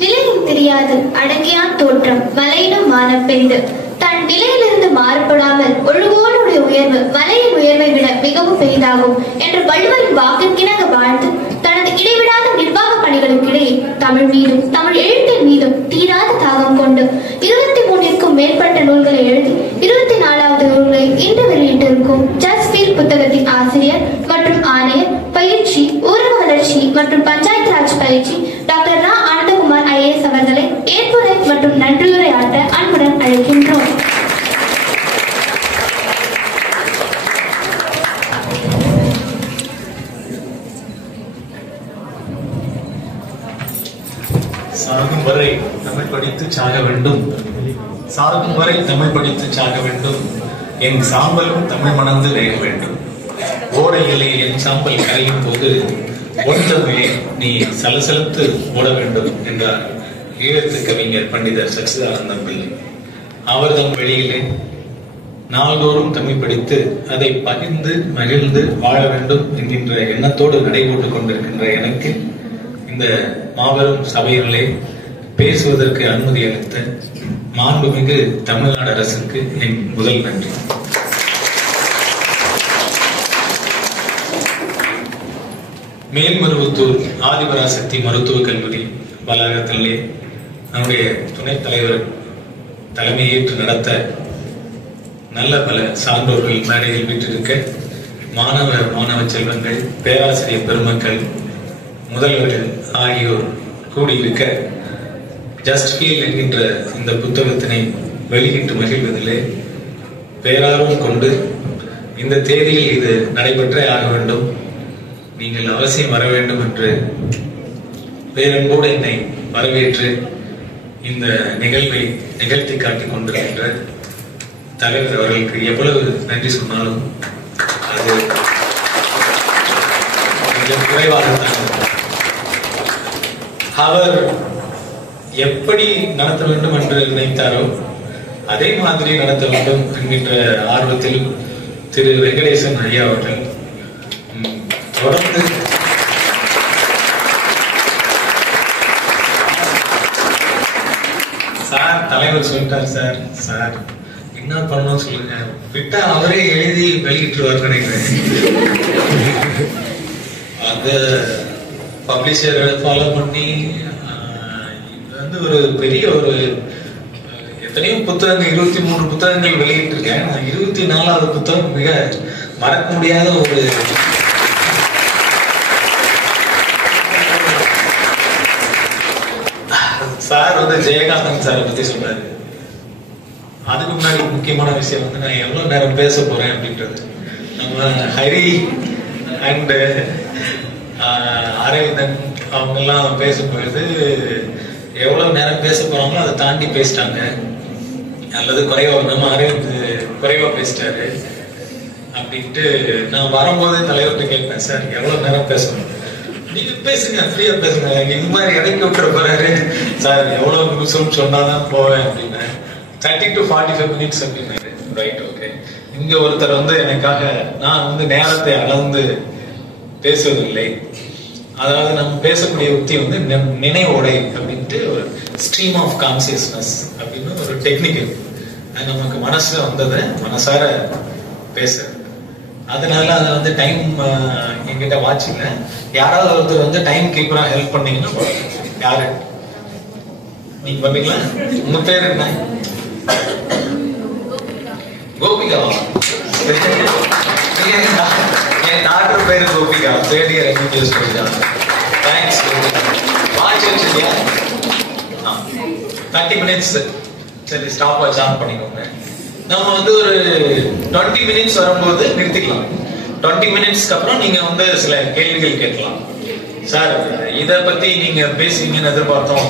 விலையும் தெரியாது அடங்கியான் தோற்றம் மலையினும் மானம் பெரிது. தன் நிலையிலிருந்து மாறுபடாமல் ஒழுங்கோனுடைய உயர்வு மலையின் உயர்வை விட மிகவும் பெரிதாகும் என்று வள்ளுவரின் வாக்கிற்கிணங்க வாழ்ந்து தனது இடைவிடாத நிர்வாக பணிகளுக்கிடையே தமிழ் மீதும் தமிழ் எழுத்தின் மீதும் தீராத தாகம் கொண்டு 23க்கும் மேற்பட்ட நூல்களை எழுதி 24வது நூல்களை இன்று வெளியிட்டிருக்கும் ஜஸ்ட் ஃபீல் புத்தகத்தின் ஆசிரியர் மற்றும் ஆணையர், பயிற்சி, ஊரக வளர்ச்சி மற்றும் பஞ்சாயத்து ராஜ் பயிற்சி டாக்டர் ரா ஆனந்தகுமார் IAS அவர்களை ஏற்புரை மற்றும் நன்றியுரை ஆற்ற அன்புடன் அழைக்கின்றோம். சாகும் வரை தமிழ் படித்து சாக வேண்டும், சாகும் வரை தமிழ் படித்து சாக வேண்டும், என் சாம்பலும் தமிழ் மணந்து வேக வேண்டும், ஓடையிலே என் சாம்பல் கரையும் போது ஒன்றமே நீ சலசலத்து ஓட வேண்டும் என்றார் ஈழத்து கவிஞர் பண்டிதர் சச்சிதானந்தம் பிள்ளை. அவர்தம் வெளியிலே நாள்தோறும் தமிழ் படித்து அதை பகிர்ந்து மகிழ்ந்து வாழ வேண்டும் என்கின்ற எண்ணத்தோடு நடைபோட்டுக் கொண்டிருக்கின்ற எனக்கு இந்த மாபெரும் சபையிலே பேசுவதற்கு அனுமதி அளித்த மாண்புமிகு தமிழ்நாடு அரசுக்கு என் முதல் நன்றி. மேல்மருவத்தூர் ஆதிபராசக்தி மருத்துவக் கல்லூரி வளாகத்திலே நம்முடைய துணைத் தலைவர் தலைமையேற்று நடத்த நல்ல பல சான்றோர்கள் மேடையில் வீற்றிருக்க, மாணவ செல்வங்கள், பேராசிரியர் பெருமக்கள், முதல்வர்கள் ஆகியோர் கூடியிருக்க, ஜஸ்ட் ஃபீல் என்கின்ற இந்த புத்தகத்தினை வெளியிட்டு மகிழ்வதிலே பேரார்வம் கொண்டு இந்த தேதியில் இது நடைபெற்றே ஆக வேண்டும், நீங்கள் அவசியம் வர வேண்டும் என்று பேரன்போடு என்னை வரவேற்று இந்த நிகழ்வை நிகழ்த்தி காட்டிக் கொண்டிருக்கின்ற தலைவர் அவர்களுக்கு எவ்வளவு நன்றி சொன்னாலும் அது மிக குறைவாகத்தான். அவர் எப்படி நடத்த வேண்டும் என்று நினைத்தாரோ அதே மாதிரி நடத்த வேண்டும் என்கின்ற ஆர்வத்தில் திரு வெங்கடேசன் ஐயா அவர்கள் தொடர்ந்து சார் தலைவர் சொல்லிட்டார், சார் என்ன பண்ணணும் சொல்லுங்க, விட்டா அவரே எழுதி வெளியிட்டுருவார் நினைக்கிறேன். அந்த பப்ளிஷர் ஃபாலோ பண்ணி வந்து ஒரு பெரிய ஒரு எத்தனையோ புத்தகங்கள் 23 புத்தகங்கள் வெளியிட்டு இருக்கேன். 24வது புத்தகம் மிக மறக்க முடியாத ஒரு சார் வந்து ஜெயகாந்தன் சாரை பத்தி சொன்னாரு. அதுக்கு முன்னாடி முக்கியமான விஷயம் வந்து நான் எவ்வளவு நேரம் பேச போறேன் அப்படின்றது. நம்ம ஹரி அண்ட் அரவிந்தன் அவங்க எல்லாம் பேசும்பொழுது எவ்வளவு நேரம் பேச போறாங்களோ அதை தாண்டி பேசிட்டாங்க, அல்லது குறைவா, நம்ம அரவிந்த் குறைவா பேசிட்டாரு அப்படின்ட்டு நான் வரும்போது தலைவர்கிட்ட கேட்பேன், சார் எவ்வளவு நேரம் பேசணும், நீங்க பேசுங்க, ஃப்ரீயா பேசுங்க, இந்த மாதிரி இறக்கி விட்டுற போறாரு சார், எவ்வளவு நிமிஷம் சொன்னாதான் போவேன் அப்படின்னு 30 to 45 minutes அப்படின்னாரு. Right, okay. இங்க ஒருத்தர் வந்து எனக்காக, நான் வந்து நேரத்தை அளந்து பேசுவதில்லை, அதாவது நம்ம பேசக்கூடிய உத்தி வந்து நினைவோடை அப்படின்ட்டு ஒரு ஸ்ட்ரீம் ஆஃப் கான்சியஸ்னஸ் அப்படின்னு ஒரு டெக்னிக் இருக்கு. அது நமக்கு மனசுல வந்ததை மனசார பேச, அதனால அதை வந்து டைம் என்கிட்ட வாட்ச் இல்லை, யாராவது ஒருத்தர் வந்து டைம் கீப்பரா ஹெல்ப் பண்ணீங்கன்னா யாரு நீங்க பண்ணீங்களா? உங்க பேர் என்ன? கோபிகாவா? என் டாக்டர் பேரு கோபிகா, தேர்ட் இயர் MBBS படிக்கிறாங்க. தேங்க்ஸ். வாட்ச் வச்சிருக்கியா? 30 minutes. சரி, ஸ்டாப் வாட்ச் ஆன் பண்ணிக்கோங்க. நம்ம வந்து ஒரு 20 minutes வரும்போது நிறுத்திக்கலாம். 20 minutesக்கு அப்புறம் நீங்க வந்து சில கேள்விகள் கேட்கலாம். சார், இதை பத்தி நீங்க பேசுவீங்கன்னு எதிர்பார்த்தோம்,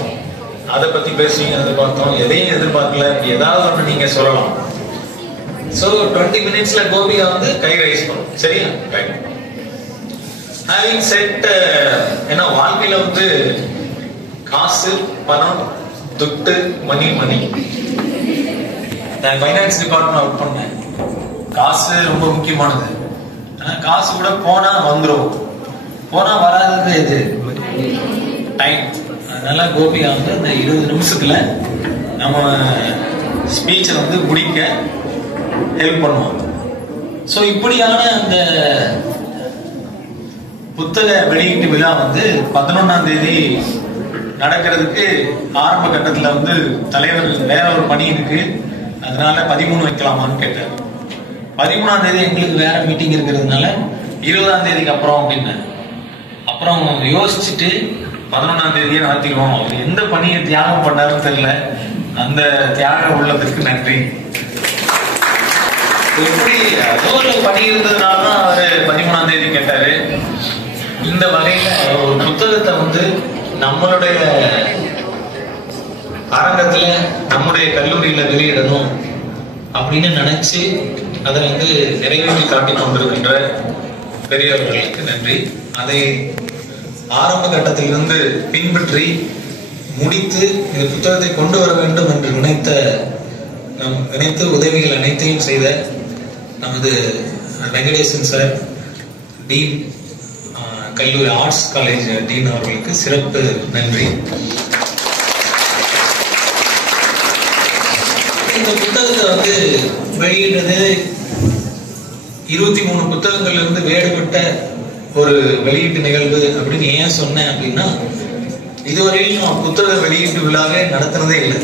அதை பத்தி பேசுவீங்கன்னு எதிர்பார்த்தோம், எதையும் எதிர்பார்க்கல, ஏதாவது ஒன்று நீங்க சொல்லலாம். சோ 20 minutesல கோபிகா வந்து கை ரைஸ் பண்ணும். சரியா? ஹேவிங் செட், ஏன்னா வாழ்க்கையில வந்து காசு, பணம், துட்டு, மணி. நான் ஃபைனான்ஸ் டிபார்ட்மெண்ட் ஒர்க் பண்ணேன். காசு ரொம்ப முக்கியமானது. ஆனா காசு கூட போனா வந்துடும், போனா வராதது எது? டைம். அதனால கோபிகா வந்து அந்த 20 நிமிஷத்துல நம்ம ஸ்பீச்சை வந்து முடிக்க ஹெல்ப் பண்ணுவோம். ஸோ இப்படியான அந்த புத்தக வெளியீட்டு விழா வந்து 11ஆம் தேதி நடக்கிறதுக்கு ஆரம்ப கட்டத்துல வந்து தலைவர் வேற ஒரு பணி இருக்கு, அதனால 13 வைக்கலாமான்னு கேட்டார். 13ஆம் தேதி எங்களுக்கு வேற மீட்டிங் இருக்கிறதுனால 20ஆம் தேதிக்கு அப்புறம் அப்படின்னு. அப்புறம் யோசிச்சுட்டு 11ஆம் தேதியே நடத்திடுவோம். அவர் எந்த பணியை தியாகம் பண்ணாருன்னு தெரியல, அந்த தியாக உள்ளதுக்கு நன்றி. எப்படி ஏதோ ஒரு பணி இருந்ததுனாலதான் அவரு 13ஆம் தேதி கேட்டாரு. இந்த வகையில ஒரு புத்தகத்தை வந்து நம்மளுடைய அரங்கத்துல நம்முடைய கல்லூரியில வெளியிடணும் அப்படின்னு நினைச்சு அதை வந்து நிறைவேற்றி காட்டிக் கொண்டிருக்கின்ற பெரியவர்களுக்கு நன்றி. அதை ஆரம்ப கட்டத்திலிருந்து பின்பற்றி முடித்து இந்த புத்தகத்தை கொண்டு வர வேண்டும் என்று நினைத்து உதவிகள் அனைத்தையும் செய்த நமது வெங்கடேசன் சார், டீன், கல்லூரி ஆர்ட்ஸ் காலேஜ் டீன் அவர்களுக்கு சிறப்பு நன்றி. இந்த புத்தகத்தை வந்து வெளியிடுறது 23 புத்தகங்கள்ல இருந்து வேறுபட்ட ஒரு வெளியீட்டு நிகழ்வு அப்படின்னு ஏன் சொன்னேன் அப்படின்னா, இதுவரையும் நான் புத்தக வெளியீட்டு விழாவே நடத்துறதே இல்லை.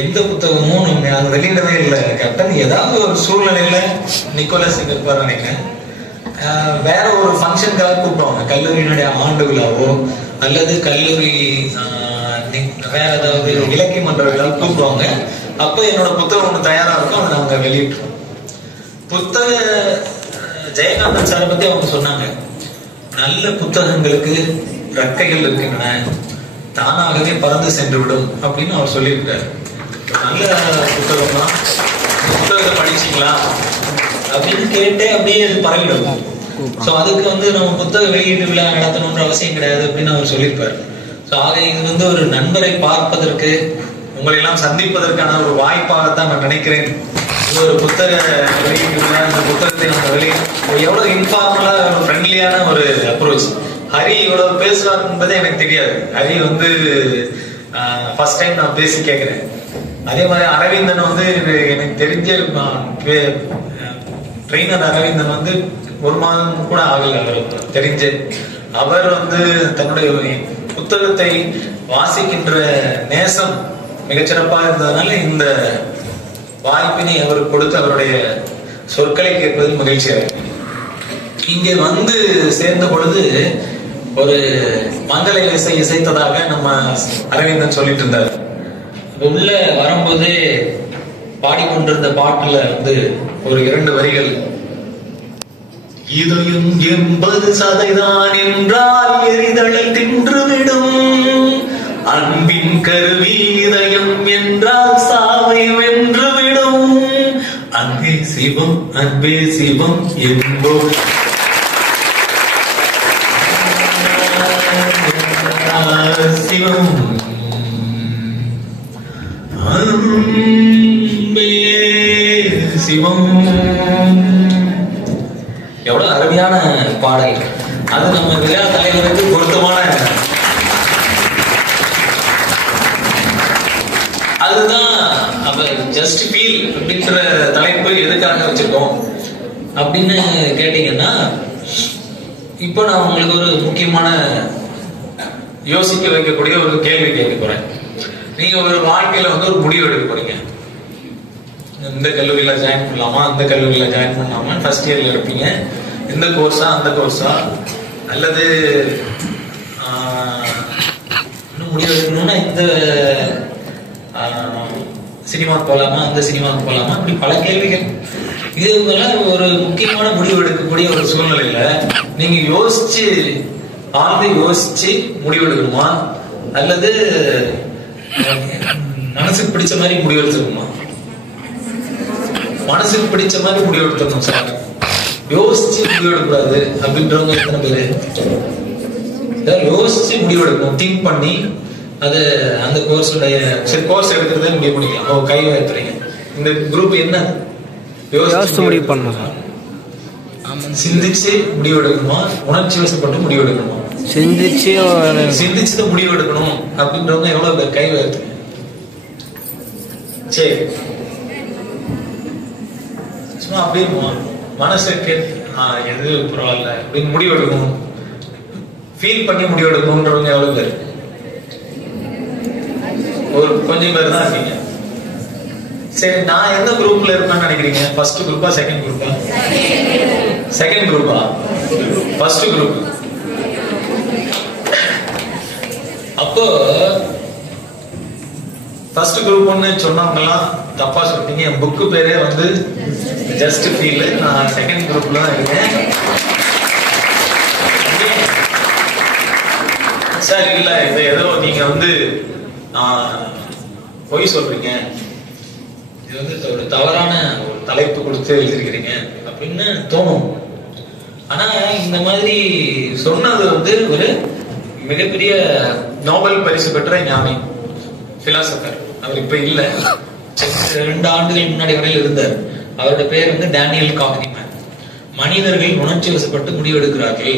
எந்த புத்தகமும் நம்ம வெளியிடவே இல்லை. கேப்டன் ஏதாவது ஒரு சூழ்நிலையில நிக்கோலஸ் இருப்பார் நினைக்கிறேன், வேற ஒரு ஃபங்க்ஷனுக்காக கூப்பிடுவாங்க, கல்லூரியினுடைய ஆண்டு விழாவோ அல்லது கல்லூரி வேற ஏதாவது இலக்கிய மன்ற விழா கூப்பிடுவாங்க. அப்ப என்னோட புத்தகம் ஒண்ணு தயாரா இருக்கும், அதை நாங்க வெளியிட்டோம். புத்தக ஜெயகாந்தன் சாரை பத்தி அவங்க சொன்னாங்க, நல்ல புத்தகங்களுக்கு ரெக்கைகள் இருக்கின்றன, தானாகவே பறந்து சென்று விடும் அப்படின்னு அவர் சொல்லியிருக்காரு. நல்ல புத்தகம்னா புத்தகத்தை படிச்சீங்களா அப்படின்னு கேட்டே அப்படியே அது பரவிடும். ஸோ அதுக்கு வந்து நம்ம புத்தக வெளியீட்டு விழா நடத்தணும்ன்ற அவசியம் கிடையாது அப்படின்னு அவர் சொல்லியிருப்பாரு. ஸோ ஆக இது வந்து ஒரு நண்பரை பார்ப்பதற்கு, உங்களை எல்லாம் சந்திப்பதற்கான ஒரு வாய்ப்பாகத்தான் நான் நினைக்கிறேன். இது ஒரு புத்தக வெளியீட்டு விழா, இந்த புத்தகத்தை நம்ம எவ்வளவு இன்ஃபார்மலா ஃப்ரெண்ட்லியான ஒரு அப்ரோச். ஹரி இவ்வளவு பேசுவார் என்பதே எனக்கு தெரியாது. ஹரி வந்து ஃபர்ஸ்ட் டைம் நான் பேசி கேட்கிறேன். அதே மாதிரி அரவிந்தன் வந்து எனக்கு தெரிஞ்ச ட்ரெயினர் அரவிந்தன் வந்து 1 மாதம் கூட ஆகல அவர் தெரிஞ்சு. அவர் வந்து தன்னுடைய புத்தகத்தை வாசிக்கின்ற நேசம் மிகச்சிறப்பாக இருந்ததுனால இந்த வாய்ப்பினை அவர் கொடுத்து அவருடைய சொற்களை கேட்பதில் மகிழ்ச்சியாக. இங்கே வந்து சேர்ந்த பொழுது ஒரு மங்கள இசைத்ததாக நம்ம அரவிந்தன் சொல்லிட்டு இருந்தார். உள்ள வரும்போது பாடிக்கொண்டிருந்த பாட்டுல வந்து ஒரு 2 வரிகள், இதயம் 80% என்றால் எரிதலை தின்றுவிடும், அன்பின் கருவி இதயம் என்றால் சாவை வென்றுவிடும், அன்பே சிவம் அன்பே சிவம் என்போம் சிவம் அன்பே சிவம். எவ்வளவு அருமையான பாடல். அது நம்ம விழா தலைவருக்கு பொருத்தமான, அதுதான் அப்ப ஜஸ்ட் ஃபீல் அப்படின்ற தலைப்பு எதுக்காக வச்சிருக்கோம் அப்படின்னு கேட்டீங்கன்னா, இப்போ நான் உங்களுக்கு ஒரு முக்கியமான யோசிக்க வைக்கக்கூடிய ஒரு கேள்வி கேட்க போறேன். நீங்க ஒரு வாழ்க்கையில வந்து ஒரு முடிவு எடுக்க போறீங்க. இந்த கல்லூரியில ஜாயின் பண்ணலாமா, அந்த கல்லூரியில ஜாயின் பண்ணலாமா, ஃபர்ஸ்ட் இயர்ல இருப்பீங்க. இந்த கோர்ஸா அந்த கோர்ஸா, அல்லது இன்னும் முடிவு எடுக்கணும்னா இந்த சினிமாவுக்கு போகலாமா, அந்த சினிமாவுக்கு போகலாமா, இப்படி பல கேள்விகள். இதுல ஒரு முக்கியமான முடிவு எடுக்கக்கூடிய ஒரு சூழ்நிலையில நீங்க யோசிச்சு முடிவு எடுக்கணுமா, அல்லது மனசுக்கு பிடிச்ச மாதிரி முடிவு எடுத்துக்கணுமா? மனசுக்கு பிடிச்ச மாதிரி முடிவு எடுத்துக்கணும் சார். யோசிச்சு முடிவு எடுக்கக்கூடாது அப்படின்றவங்க எத்தனை பேரு? யோசிச்சு முடிவு எடுக்கணும், திங்க் பண்ணி அது அந்த கோர்ஸுடைய சரி கோர்ஸ் எடுக்கிறதே முடிவு பண்ணிக்கலாம். கை வைத்துறீங்க, இந்த குரூப் என்ன யோசிச்சு முடிவு பண்ணணும், சிந்திச்சு முடிவு எடுக்கணுமா, உணர்ச்சி வசப்பட்டு முடிவு எடுக்கணுமா? சிந்திச்சு முடிவு எடுக்கணும் அப்படின்றவங்க எவ்வளவு பேர் கை வருது? சரி, சும்மா அப்படியே மனசு எது பரவாயில்ல அப்படின்னு முடிவு எடுக்கணும், ஃபீல் பண்ணி முடிவு எடுக்கணும்ன்றவங்க எவ்வளவு பேர்? ஒரு கொஞ்சம் பேர் தான் இருக்கீங்க. சரி, நான் எந்த குரூப்ல இருப்பேன்னு நினைக்கிறீங்க? ஃபர்ஸ்ட் குரூப்பா செகண்ட் குரூப்பா? செகண்ட் குரூப்பா? First group. அப்போ ஃபர்ஸ்ட் குரூப்னு சொன்னவங்க எல்லாம் தப்பா சொல்றீங்க. என் புக்கு பேரே வந்து ஜஸ்ட் ஃபீல். நான் செகண்ட் குரூப்ல தான் இருக்கேன். சார் இல்ல, இது ஏதோ நீங்க வந்து பொய் சொல்றீங்க, இது வந்து ஒரு தவறான ஒரு தலைப்பு கொடுத்து எழுதிருக்கிறீங்க அப்படின்னு தோணும். ஆனா இந்த மாதிரி சொன்னது வந்து ஒரு மிகப்பெரிய நோபல் பரிசு பெற்ற ஞானி, பிலாசபர். அவர் இப்ப இல்ல, 2 ஆண்டுகள் முன்னாடி வரையில் இருந்தார். அவரோட பேர் வந்து டேனியல் காக்னிமேன். மனிதர்கள் உணர்ச்சி வசப்பட்டு முடிவெடுக்கிறார்கள்,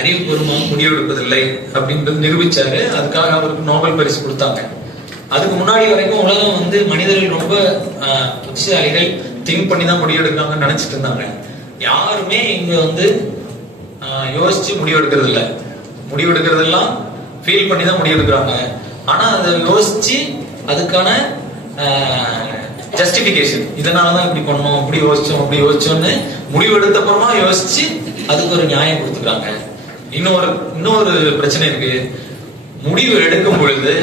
அறிவுபூர்வமாக முடிவெடுப்பதில்லை அப்படின்றது நிரூபிச்சாரு. அதுக்காக அவருக்கு நோபல் பரிசு கொடுத்தாங்க. அதுக்கு முன்னாடி வரைக்கும் உலகம் வந்து மனிதர்கள் ரொம்ப புத்திசாலிகள், திங்க் பண்ணி தான் முடிவெடுக்கிறாங்கன்னு நினைச்சிட்டு இருந்தாங்க. யாருமே இங்க வந்து யோசிச்சு முடிவெடுக்கிறது இல்லை. முடிவெடுக்கிறதெல்லாம் ஃபீல் பண்ணி தான் முடிவெடுக்கிறாங்க. ஆனா அதை யோசிச்சு அதுக்கான ஜஸ்டிபிகேஷன், இதனாலதான் இப்படி பண்ணோம், இப்படி யோசிச்சோம், அப்படி யோசிச்சோம்னு முடிவெடுத்த அப்புறமா யோசிச்சு அதுக்கு ஒரு நியாயம் கொடுத்துருக்காங்க. இன்னொரு பிரச்சனை இருக்கு. முடிவு எடுக்கும் பொழுது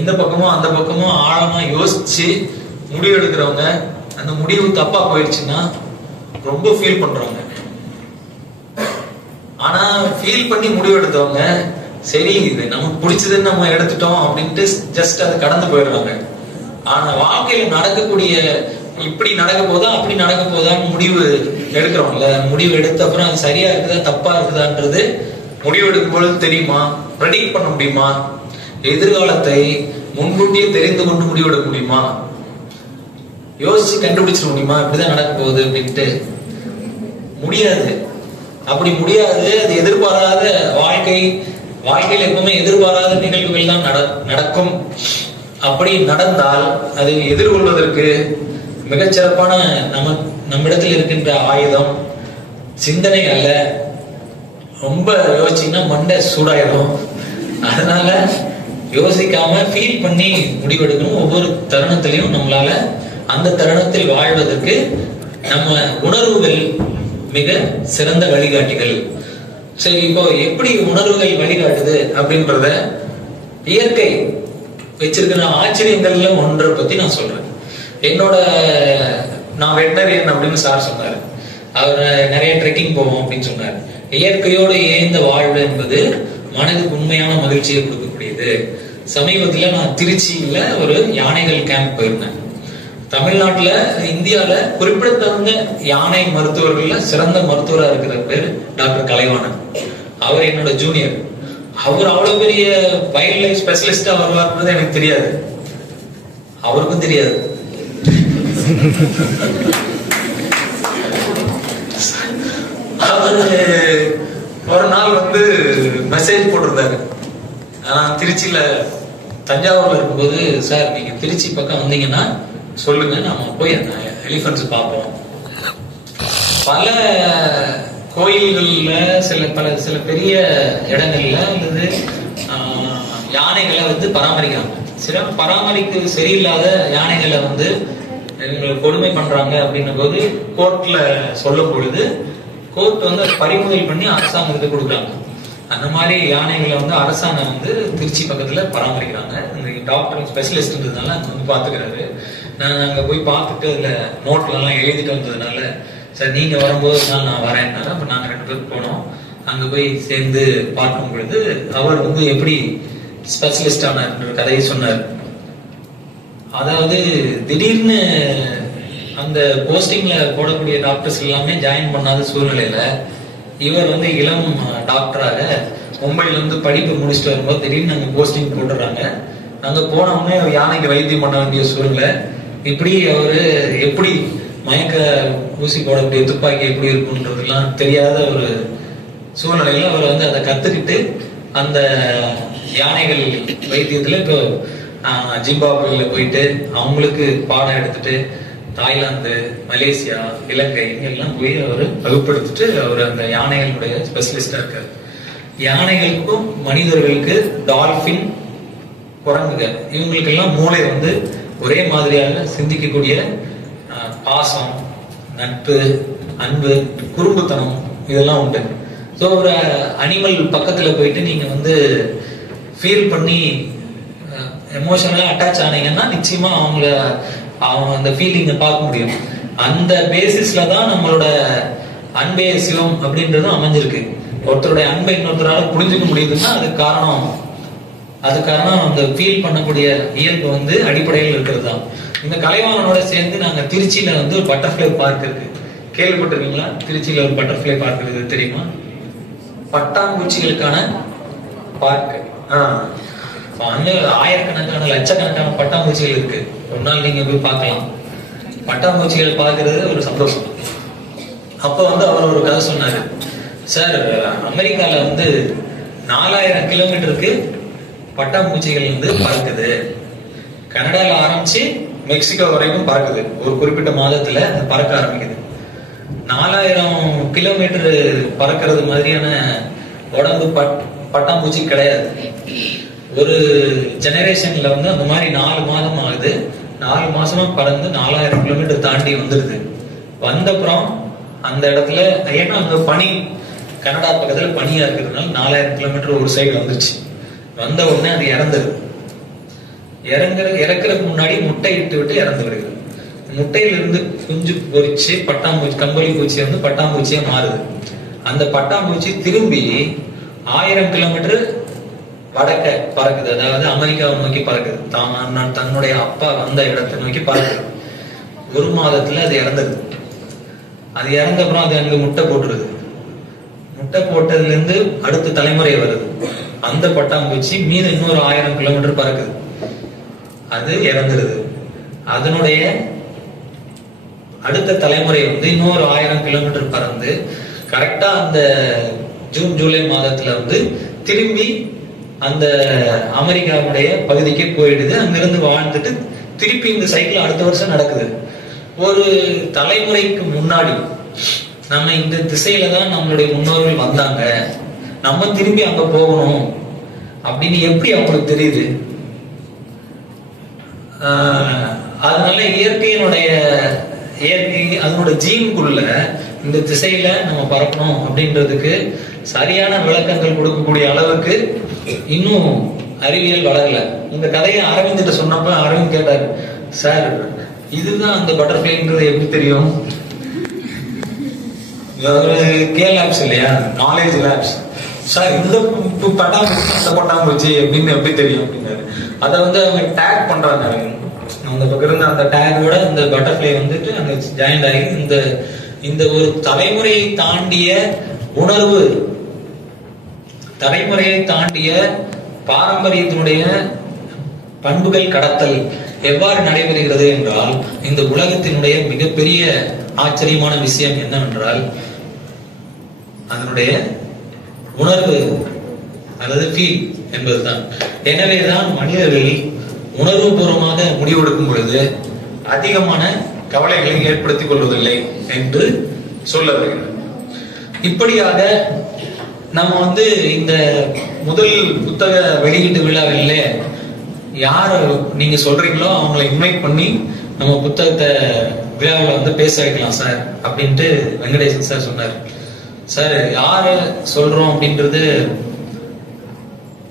இந்த பக்கமும் அந்த பக்கமும் ஆழமா யோசிச்சு முடிவு எடுக்கிறவங்க அந்த முடிவு தப்பா போயிடுச்சுன்னா ரொம்ப ஃபீல் பண்றாங்க. ஆனா ஃபீல் பண்ணி முடிவு எடுத்தவங்க சரி இது நமக்கு பிடிச்சதுன்னு நம்ம எடுத்துட்டோம் அப்படின்ட்டு ஜஸ்ட் அதை கடந்து போயிடுறாங்க. ஆனா வாழ்க்கையில நடக்கக்கூடிய இப்படி நடக்க போதா அப்படி நடக்க போதான்னு முடிவு எடுக்கிறோம்ல, முடிவு எடுத்த அப்புறம் அது சரியா இருக்குதா தப்பா இருக்குதான்றது முடிவு எடுக்கும் பொழுது தெரியுமா? ப்ரெடிக்ட் பண்ண முடியுமா? எதிர்காலத்தை முன்கூட்டியே தெரிந்து கொண்டு முடிவெடுக்க முடியுமா? யோசிச்சு கண்டுபிடிச்சிட முடியுமா இப்படிதான் நடக்க போகுது அப்படின்ட்டு? முடியாது. அப்படி முடியாது. அது எதிர்பாராத வாழ்க்கையில் எப்பவுமே எதிர்பாராத நிகழ்வுகள் தான் நடக்கும். அப்படி நடந்தால் அதை எதிர்கொள்வதற்கு மிகச்சிறப்பான நம்மிடத்தில் இருக்கின்ற ஆயுதம் சிந்தனை அல்ல. ரொம்ப யோசிச்சீங்கன்னா மண்டை சூடாயிடும். அதனால யோசிக்காம ஃபீல் பண்ணி முடிவெடுக்கணும். ஒவ்வொரு தருணத்திலையும் நம்மளால அந்த தருணத்தில் வாழ்வதற்கு நம்ம உணர்வுகள் மிக சிறந்த வழிகாட்டிகள். சரி, இப்போ எப்படி உணர்வுகள் வழிகாட்டுது அப்படின்றத இயற்கை வச்சிருக்கிற ஆச்சரியங்கள்ல ஒன்றை பத்தி நான் சொல்றேன். நான் வெட்டரியன் அப்படின்னு சார் சொன்னாரு. அவர் நிறைய ட்ரெக்கிங் போவோம் அப்படின்னு சொன்னார். இயற்கையோடு இயந்த வாழ்வு என்பது மனதுக்கு உண்மையான மகிழ்ச்சியை கொடுக்கக்கூடியது. சமீபத்துல நான் திருச்சியில ஒரு யானைகள் கேம்ப் போயிருந்தேன். தமிழ்நாட்டுல இந்தியால குறிப்பிடத்தகுந்த யானை மருத்துவர்கள்ல சிறந்த மருத்துவரா இருக்கிற பேர் டாக்டர் கலைவாணன். அவர் என்னோட ஜூனியர். அவர் அவ்வளவு பெரிய வைல்ட் லைஃப் ஸ்பெஷலிஸ்டா வருவார்ன்றது எனக்கு தெரியாது, அவருக்கும் தெரியாது. அவரு ஒரு நாள் வந்து மெசேஜ் போட்டிருந்தாரு. திருச்சியில தஞ்சாவூர்ல இருக்கும்போது, சார் நீங்க திருச்சி பக்கம் வந்தீங்கன்னா சொல்லுங்க, நாம போய் அந்த எலிபென்ட்ஸ் பார்ப்போம். பல கோயில்கள்ல சில பெரிய இடங்கள்ல அல்லது யானைகளை வந்து பராமரிக்கிறாங்க. சில பராமரிக்க சரியில்லாத யானைகளை வந்து கொடுமை பண்றாங்க அப்படின்னும் போது கோர்ட்ல சொல்லும் பொழுது கோர்ட் வந்து பறிமுதல் பண்ணி அரசாங்கத்துக்கு கொடுக்குறாங்க. அந்த மாதிரி யானைகளை வந்து அரசாங்கம் வந்து திருச்சி பக்கத்துல பராமரிக்கிறாங்க. இந்த டாக்டர் ஸ்பெஷலிஸ்ட்ன்றதுனால அங்க வந்து பாத்துக்கிறாரு. நான் அங்க போய் பார்த்துட்டு அதுல நோட்ல எல்லாம் எழுதிட்டு வந்ததுனால, சார் நீங்க வரும்போது நான் வரேன்னால அப்ப நாங்க 2 பேரும் போனோம். அங்க போய் சேர்ந்து பார்க்கும் பொழுது அவர் வந்து எப்படி ஸ்பெஷலிஸ்ட் ஆனார் கதையை சொன்னார். அதாவது திடீர்னு அந்த போஸ்டிங்ல போடக்கூடிய டாக்டர்ஸ் எல்லாமே ஜாயின் பண்ணாத சூழ்நிலையில இவர் வந்து இளம் டாக்டராக மும்பைல இருந்து படிப்பு முடிச்சுட்டு வரும்போது திடீர்னு அங்க போஸ்டிங் போட்டுறாங்க. அங்க போனவொடனே யானைக்கு வைத்தியம் பண்ண வேண்டிய சூழ்நிலை. இப்படி அவரு எப்படி மயக்க ஊசி போடக்கூடிய துப்பாக்கி எப்படி இருக்குன்றதுலாம் தெரியாத ஒரு சூழ்நிலையில அவர் வந்து அதை கத்துக்கிட்டு அந்த யானைகள் வைத்தியத்துல இப்போ ஜிம்பாப்வேல போயிட்டு அவங்களுக்கு பாடம் எடுத்துட்டு தாய்லாந்து, மலேசியா, இலங்கை எல்லாம் போய் அவர் வகுப்படுத்திட்டு அவர் அந்த யானைகளுடைய ஸ்பெஷலிஸ்டா இருக்காரு. யானைகளுக்கும் மனிதர்களுக்கு டால்பின், குரங்குகள் இவங்களுக்கு எல்லாம் மூளை வந்து ஒரே மாதிரியாக சிந்திக்கக்கூடிய பாசம், நட்பு, அன்பு, குறும்புத்தனம் இதெல்லாம் உண்டு. ஸோ ஒரு அனிமல் பக்கத்துல போயிட்டு நீங்க வந்து ஃபீல் பண்ணி எமோஷனலா அட்டாச் ஆனீங்கன்னா நிச்சயமா அவங்க அந்த ஃபீலிங்கை பார்க்க முடியும். அந்த பேசிஸ்ல தான் நம்மளோட அன்பே சிவம் அப்படின்றதும் அமைஞ்சிருக்கு. ஒருத்தருடைய அன்பை இன்னொருத்தரால புரிஞ்சுக்க முடியுதுன்னா அது காரணம் அந்த ஃபீல் பண்ணக்கூடிய இயல்பு வந்து அடிப்படையில் இருக்கிறது தான். இந்த கலைவாணனோட சேர்ந்து நாங்க திருச்சியில வந்து ஒரு பட்டர்ஃபிளை பார்க் இருக்கு, கேள்விப்பட்டிருக்கீங்களா? திருச்சியில ஒரு பட்டர்ஃபிளை பார்க் இருக்கு, தெரியுமா? பட்டாம்பூச்சிகளுக்கான பார்க். ஆயிரக்கணக்கான லட்சக்கணக்கான பட்டாம்பூச்சிகள் இருக்கு. ஒரு நாள் நீங்க போய் பார்க்கலாம். பட்டாம்பூச்சிகள் பார்க்கறது ஒரு சந்தோஷம். அப்ப வந்து அவர் ஒரு கதை சொன்னாரு. சார், அமெரிக்கால வந்து 4000 கிலோமீட்டருக்கு பட்டாம்பூச்சிகள் வந்து பறக்குது. கனடால ஆரம்பிச்சு மெக்சிகோ வரைக்கும் பறக்குது. ஒரு குறிப்பிட்ட மாதத்துல பறக்க ஆரம்பிக்குது. 4000 கிலோமீட்டர் பறக்கிறது மாதிரியான உடம்பு பட்டாம்பூச்சி கிடையாது. ஒரு ஜெனரேஷன்ல வந்து அந்த மாதிரி 4 மாதம் ஆகுது. 4 மாசமா பறந்து 4000 கிலோமீட்டர் தாண்டி வந்துடுது. வந்தப்புறம் அந்த இடத்துல ஏன்னா அங்க பனி, கனடா பக்கத்துல பனியா இருக்கிறதுனால 4000 கிலோமீட்டர் ஒரு சைடு வந்துருச்சு. வந்த உடனே அது இறக்குறதுக்கு முன்னாடி முட்டை இட்டு விட்டு இறந்து வருகிறது. முட்டையிலிருந்து குஞ்சு பொறிச்சு பட்டாம்பூச்சி, கம்பளி பூச்சி வந்து பட்டாம்பூச்சியா மாறுது. அந்த பட்டாம்பூச்சி திரும்பி 1000 கிலோமீட்டர் வடக்க பறக்குது. அதாவது அமெரிக்காவை நோக்கி பறக்குது. தன்னுடைய அப்பா வந்த இடத்தை நோக்கி பறக்குது. 1 மாதத்துல அது இறந்தது. அது இறந்த அப்புறம் அது அங்க முட்டை போட்டுருது. முட்டை போட்டதுல இருந்து அடுத்த தலைமுறை வருது. அந்த பட்டாம்பூச்சி மீது இன்னொரு 1000 கிலோமீட்டர் பறக்குது. அது இறந்துருது. அதனுடைய அடுத்த தலைமுறை வந்து இன்னொரு 1000 கிலோமீட்டர் பறந்து கரெக்டா அந்த ஜூன் ஜூலை மாதத்துல வந்து திரும்பி அந்த அமெரிக்காவுடைய பகுதிக்கு போயிடுது. அங்கிருந்து வாழ்ந்துட்டு திருப்பி இந்த சைக்கிள் அடுத்த வருஷம் நடக்குது. ஒரு தலைமுறைக்கு முன்னாடி நம்ம இந்த திசையில தான் நம்மளுடைய முன்னோர்கள் வந்தாங்க, நம்ம திரும்பி அங்க போகணும் அப்படின்னு எப்படி அவங்களுக்கு தெரியுது? அதனால இயற்கை அதனோட ஜீனுக்குள்ள இந்த திசையில நம்ம பறக்கணும் அப்படின்றதுக்கு சரியான விளக்கங்கள் கொடுக்கக்கூடிய அளவுக்கு இன்னும் அறிவியல் வளரல. இந்த கதையை அரவிந்த் சொன்னப்ப அரவிந்த் கேட்டாரு, சார் இதுதான் அந்த பட்டர்ஃபிளைன்றது எப்படி தெரியும்? லேப்ஸ் இல்லையா, நாலேஜ் லேப்ஸ். சார் இந்த பட்டாம்பூச்சி அந்த பட்டாம்பூச்சி அப்படின்னு எப்படி தெரியும் அப்படின்னாரு. அதை வந்து அவங்க டேக் பண்றாங்க. அந்த பக்கம் இருந்த அந்த டேகோட இந்த பட்டர்ஃபிளை வந்துட்டு அங்க ஜாயிண்ட் ஆகி இந்த ஒரு தலைமுறையை தாண்டிய உணர்வு, தலைமுறையை தாண்டிய பாரம்பரியத்தினுடைய பண்புகள் கடத்தல் எவ்வாறு நடைபெறுகிறது என்றால், இந்த உலகத்தினுடைய மிகப்பெரிய ஆச்சரியமான விஷயம் என்னவென்றால் அதனுடைய உணர்வு அல்லது ஃபீல் என்பதுதான். எனவேதான் மனிதர்கள் உணர்வு பூர்வமாக முடிவெடுக்கும் பொழுது அதிகமான கவலைகளை ஏற்படுத்திக் கொள்வதில்லை என்று சொல்ல வருகிறது. இப்படியாக நம்ம வந்து இந்த முதல் புத்தக வெளியீட்டு விழாவிலே யார நீங்க சொல்றீங்களோ அவங்களை இன்வைட் பண்ணி நம்ம புத்தகத்தை விழாவில் வந்து பேச வைக்கலாம் சார் அப்படின்ட்டு வெங்கடேசன் சார் சொன்னார். சார் யார சொல்றோம் அப்படின்றது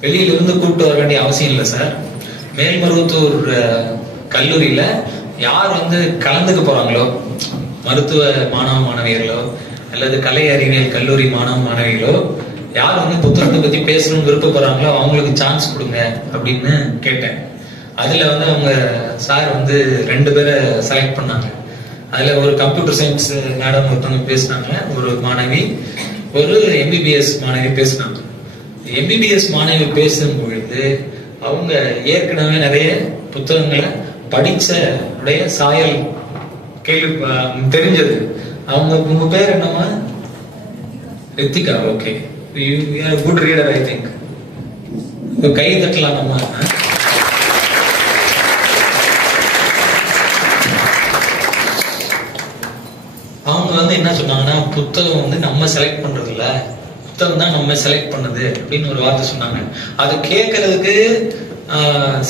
வெளியிலிருந்து கூப்பிட்டு வர வேண்டிய அவசியம் இல்லை சார். மேல்மருவத்தூர் கல்லூரியில யார் வந்து கலந்துக்க போறாங்களோ, மருத்துவ மாணவ மாணவியர்களோ அல்லது கலை அறிவியல் கல்லூரி மாணவ மாணவிகளோ யார் வந்து புத்தகத்தை பத்தி பேசணும்னு விருப்பப்படுறாங்களோ அவங்களுக்கு சான்ஸ் கொடுங்க அப்படின்னு கேட்டேன். அதுல வந்து அவங்க சார் வந்து 2 பேரை செலக்ட் பண்ணாங்க. அதுல ஒரு கம்ப்யூட்டர் சயின்ஸ் மேடம் ஒருத்தவங்க பேசினாங்க, ஒரு மாணவி, ஒரு MBBS மாணவி பேசினாங்க. MBBS மாணவி பேசும் பொழுது அவங்க ஏற்கனவே நிறைய புத்தகங்களை படிச்ச சாயல் கேள்வி தெரிஞ்சது. உங்க பேர் என்னமா? Rithika. Okay, you are a good reader I think. கை தட்டலாம் நம்ம. அவங்க வந்து என்ன சொன்னாங்கன்னா, புத்தகம் வந்து நம்ம செலக்ட் பண்றது இல்ல, புத்தகம் தான் நம்ம செலக்ட் பண்ணுது அப்படின்னு ஒரு வார்த்தை சொன்னாங்க. அது கேட்கறதுக்கு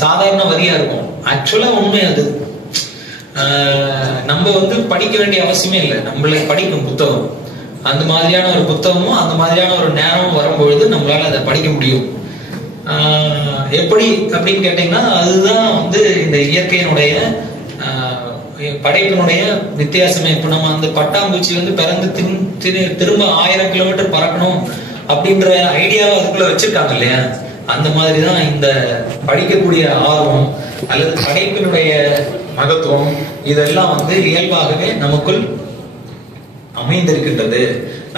சாதாரண வரியா இருக்கும். ஆக்சுவலா உண்மை அது. நம்ம வந்து படிக்க வேண்டிய அவசியமே இல்லை, நம்மளுக்கு படிக்கும் புத்தகம். அந்த மாதிரியான ஒரு புத்தகமும் அந்த மாதிரியான ஒரு நேரமும் வரும்பொழுது நம்மளால அதை படிக்க முடியும். எப்படி அப்படின்னு கேட்டீங்கன்னா, அதுதான் வந்து இந்த இயற்கையினுடைய படைப்பினுடைய வித்தியாசமே. இப்ப நம்ம அந்த பட்டாம்பூச்சி வந்து பிறந்து திரும்ப 1000 கிலோமீட்டர் பறக்கணும் அப்படின்ற ஐடியாவை அதுக்குள்ள வச்சிருக்காங்க இல்லையா? அந்த மாதிரிதான் இந்த படிக்கக்கூடிய ஆர்வம் அல்லது படைப்பினுடைய மகத்துவம் இதெல்லாம் வந்து இயல்பாகவே நமக்குள் அமைந்திருக்கின்றது.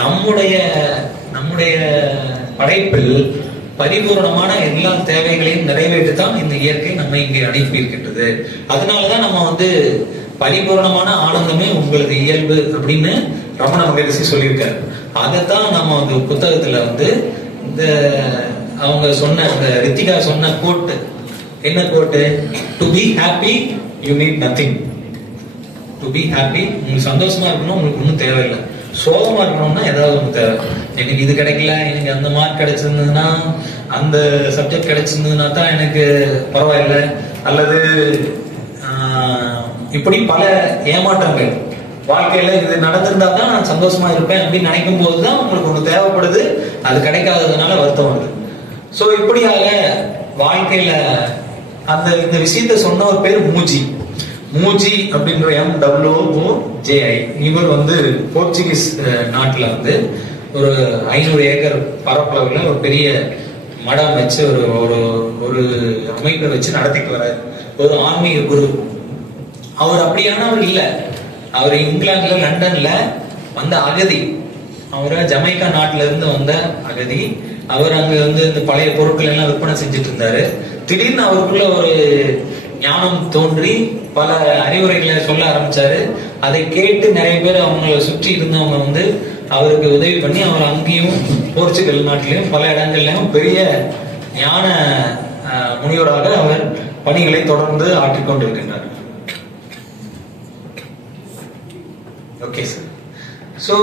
நம்முடைய படைப்பில் பரிபூர்ணமான எல்லா தேவைகளையும் நிறைவேற்றித்தான் இந்த இயற்கை நம்ம இங்கே அனுப்பி இருக்கின்றது. அதனாலதான் நம்ம வந்து பரிபூர்ணமான ஆனந்தமே உங்களது இயல்பு அப்படின்னு ரமண மகரிஷி சொல்லியிருக்காரு. அதைத்தான் நம்ம வந்து புத்தகத்துல வந்து இந்த அவங்க சொன்ன அந்த ரித்திகா சொன்ன கோட்டு, என்ன quote? To be happy you need nothing. To be happy, உங்களுக்கு சந்தோஷமா இருக்கணும், உங்களுக்கு ஒன்றும் தேவையில்லை. சோகமா இருக்கணும்னா ஏதாவது ஒன்று தேவை. எனக்கு இது கிடைக்கல, எனக்கு அந்த மார்க் கிடைச்சிருந்ததுன்னா, அந்த சப்ஜெக்ட் கிடைச்சிருந்ததுன்னா தான் எனக்கு பரவாயில்லை, அல்லது இப்படி பல ஏமாற்றங்கள் வாழ்க்கையில இது நடந்திருந்தா தான் நான் சந்தோஷமா இருப்பேன் அப்படின்னு நினைக்கும் போதுதான் உங்களுக்கு ஒண்ணு தேவைப்படுது, அது கிடைக்காததுனால வருத்தம் வருது. சோ இப்படியாக வாழ்க்கையில அந்த இந்த விஷயத்த சொன்ன ஒரு பேர் மூஜி அப்படின்ற MWOJI. இவர் வந்து போர்ச்சுகீஸ் நாட்டுல வந்து ஒரு 500 ஏக்கர் பரப்பளவுல ஒரு பெரிய மடம் வச்சு ஒரு அமைப்பை வச்சு நடத்திட்டு வர ஒரு ஆன்மீக குரு. அவர் அப்படியானவர் இல்ல. அவர் இங்கிலாந்துல லண்டன்ல வந்த அகதி. அவரை ஜமைக்கா நாட்டுல இருந்து வந்த அகதி. அவர் அங்க வந்து இந்த பழைய பொருட்கள் எல்லாம் விற்பனை செஞ்சுட்டு இருந்தாரு. திடீர்னு அவருக்குள்ள ஒரு ஞானம் தோன்றி பல அறிவுரைகளை சொல்ல ஆரம்பிச்சாரு. அதை கேட்டு நிறைய பேர் அவங்களை சுற்றி இருந்தவங்க வந்து அவருக்கு உதவி பண்ணி அவர் அங்கேயும் போர்ச்சுகல் நாட்டிலையும் பல இடங்கள்லயும் பெரிய ஞான முனிவராக அவர் பணிகளை தொடர்ந்து ஆற்றிக்கொண்டிருக்கின்றார். Okay sir. சோ